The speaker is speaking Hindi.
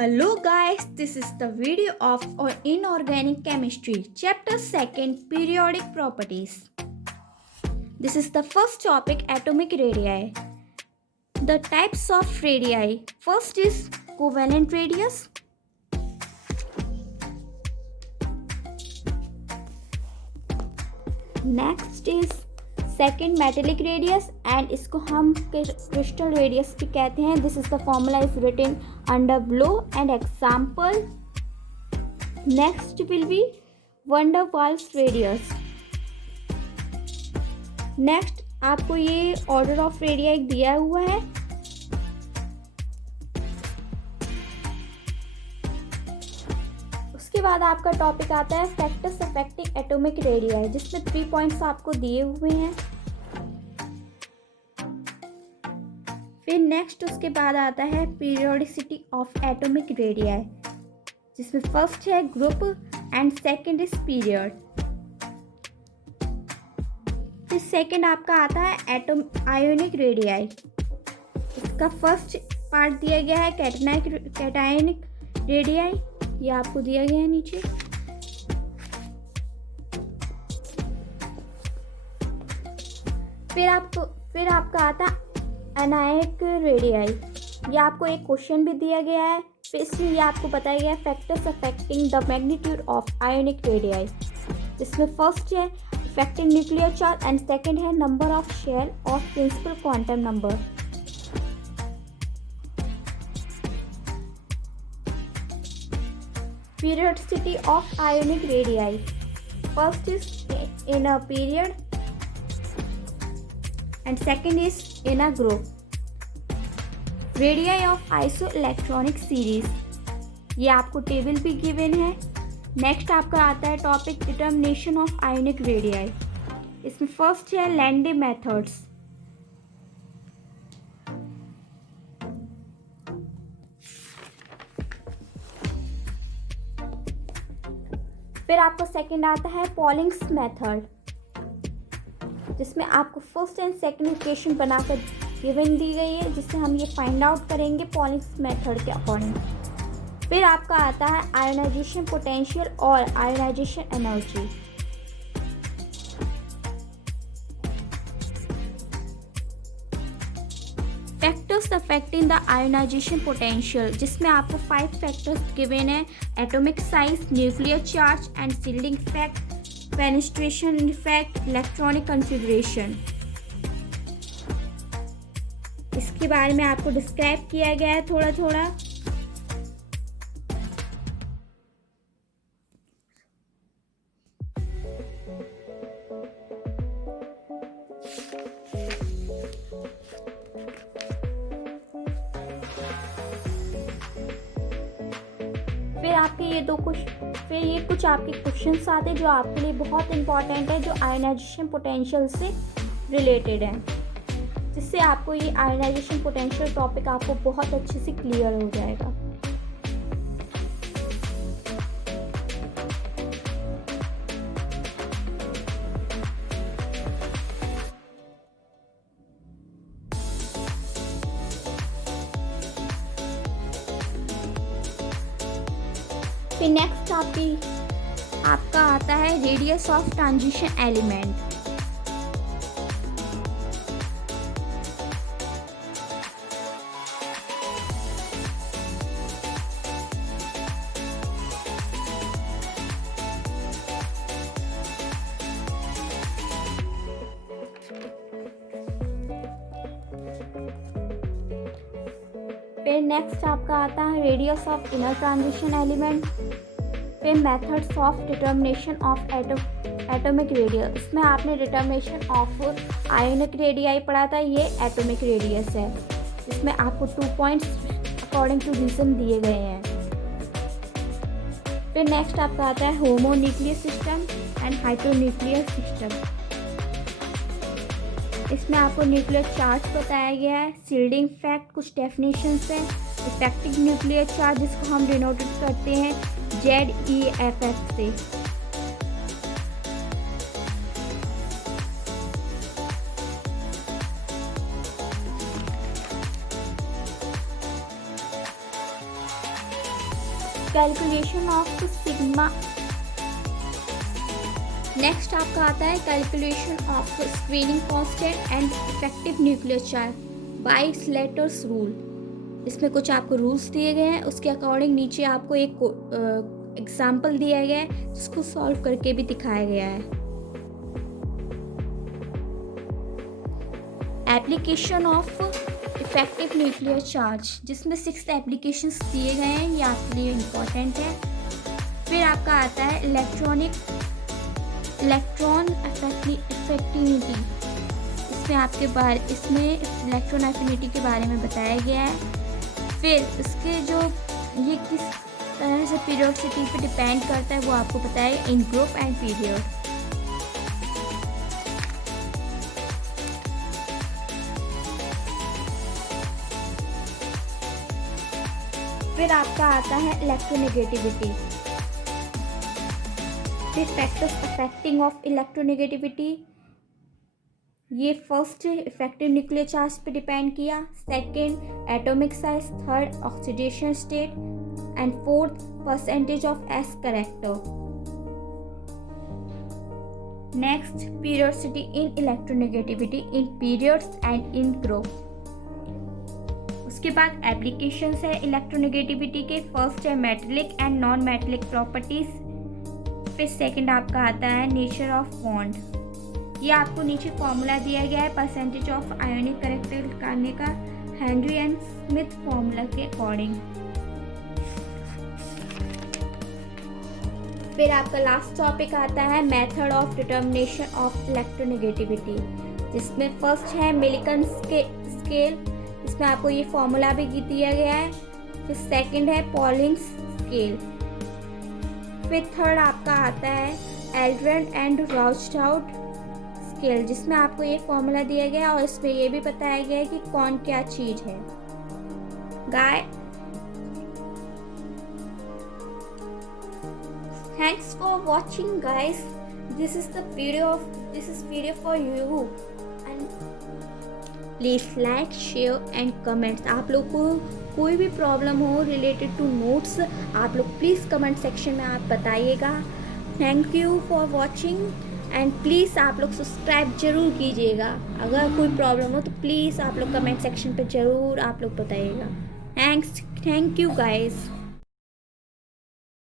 Hello guys, this is the video of our inorganic chemistry, chapter 2, periodic properties. This is the first topic, atomic radii. The types of radii. First is covalent radius. Next is second metallic radius and इसको हम crystal radius भी कहते हैं. This is the formula is written under below and example. Next will be van der Waals radius. Next आपको ये order of radii दिया हुआ है. उसके बाद आपका टॉपिक आता है फैक्टर्स अफेक्टिंग एटॉमिक रेडियाई, जिसमें 3 पॉइंट्स आपको दिए हुए हैं. फिर नेक्स्ट उसके बाद आता है पीरियोडिसिटी ऑफ एटॉमिक रेडियाई, जिसमें फर्स्ट है group and second is period. फिर सेकंड आपका आता है एटम आयोनिक रेडियाई. इसका फर्स्ट पार्ट दिया गया है कैटायनिक रेडियाई, ये आपको दिया गया है नीचे. फिर आपका आता अनायनिक रेडियाई. ये आपको एक क्वेश्चन भी दिया गया है. फिर इसमें ये आपको बताया गया है factors affecting the magnitude of ionic radii, जिसमें फर्स्ट है affecting nuclear charge and second है number of shell of principal quantum number. Periodicity of ionic radii. First is in a period and second is in a group. Radii of isoelectronic series. ये आपको टेबल भी गिवन है. नेक्स्ट आपका आता है topic determination of ionic radii. इसमें फर्स्ट है लैंडे मेथड्स. फिर आपको सेकंड आता है पॉलिंग्स मेथड, जिसमें आपको फर्स्ट एंड सेकंड इक्वेशन बनाकर गिवन दी गई है, जिससे हम ये फाइंड आउट करेंगे पॉलिंग्स मेथड के अकॉर्डिंग. फिर आपका आता है आयोनाइजेशन पोटेंशियल और ionization energy. Factors affecting the ionization potential, जिसमें आपको 5 फैक्टर्स गिवन है. Atomic size, nuclear charge and shielding effect, penetration effect, electronic configuration. इसके बारे में आपको डिस्क्राइब किया गया है थोड़ा थोड़ा. फिर ये कुछ आपके क्वेश्चंस आते हैं जो आपके लिए बहुत इंपॉर्टेंट है, जो आयोनाइजेशन पोटेंशियल से रिलेटेड है, जिससे आपको ये आयोनाइजेशन पोटेंशियल टॉपिक आपको बहुत अच्छे से क्लियर हो जाएगा. फिर नेक्स्ट आपका आता है रेडियस ऑफ ट्रांजिशन एलिमेंट. फिर नेक्स्ट आपका आता है radius of inner transition element. फिर methods of determination of atomic radius. इसमें आपने डिटर्मिनेशन ऑफ आयोनिक रेडियाई पढ़ा था. ये एटॉमिक रेडियस है, इसमें आपको 2 पॉइंट्स अकॉर्डिंग टू रीजन दिए गए हैं. फिर नेक्स्ट आपका आता है होमोन्यूक्लियर सिस्टम एंड हाइड्रोन्यूक्लियर सिस्टम. इसमें आपको न्यूक्लियर चार्ज बताया गया है. शील्डिंग इफेक्ट कुछ डेफिनेशंस हैं. इफेक्टिव न्यूक्लियर चार्ज, जिसको हम डिनोटेड करते हैं ZEFF से. Calculation of sigma. नेक्स्ट आपका आता है calculation of screening constant and effective nuclear charge by Slater's rule. इसमें कुछ आपको रूल्स दिए गए हैं, उसके अकॉर्डिंग नीचे आपको एक एग्जाम्पल दिया गया है जिसको सॉल्व करके भी दिखाया गया है। Application of effective nuclear charge, जिसमें 6 एप्लीकेशंस दिए गए हैं, ये आपके लिए इम्पॉर्टेंट है। फिर आपका आता है इलेक्ट्रॉन एफिनिटी। इसमें इलेक्ट्रॉन एफिनिटी के बारे में बताया गया है। फिर इसके ये किस तरह से पीरियोडिसिटी पे डिपेंड करता है वो आपको बताया इन ग्रुप एंड पीरियड। फिर आपका आता है इलेक्ट्रोनेगेटिविटी। फिर फैक्टर्स अफेक्टिंग ऑफ इलेक्ट्रोनेगेटिविटी, ये फर्स्ट इफेक्टिव न्यूक्लियर चार्ज पे डिपेंड किया, second atomic size, third oxidation state and fourth percentage of S character. Next periodicity in electronegativity in periods and in group. उसके बाद एप्लीकेशंस है इलेक्ट्रोनेगेटिविटी के, फर्स्ट है metallic and non metallic properties. फिर सेकंड आपका आता है नेचर ऑफ बॉन्ड। ये आपको नीचे फॉर्मूला दिया गया है परसेंटेज ऑफ आयोनिक कैरेक्टर निकालने का हेनरी एंड स्मिथ फॉर्मूला के अकॉर्डिंग। फिर आपका लास्ट टॉपिक आता है method of determination of electronegativity, जिसमें फर्स्ट है मिलिकन स्केल, इसमें आपको ये फॉर्मूला भी दिया गया है। फिर सेकंड है पॉलिंग स्केल। फिर थर्ड आपका आता है एल्ड्रेन एंड राउस्टाउट स्केल, जिसमें आपको ये फॉर्मूला दिया गया और इसमें ये भी बताया गया है कि कौन क्या चीज है। Thanks for watching, guys. This is video for you, and please like, share and comment. आप लोग को कोई भी प्रॉब्लम हो रिलेटेड टू नोट्स, आप लोग प्लीज़ कमेंट सेक्शन में आप बताइएगा। Thank you for watching and please आप लोग सब्सक्राइब जरूर कीजिएगा। अगर कोई प्रॉब्लम हो तो प्लीज़ आप लोग कमेंट सेक्शन पे ज़रूर आप लोग बताइएगा। Thank you guys.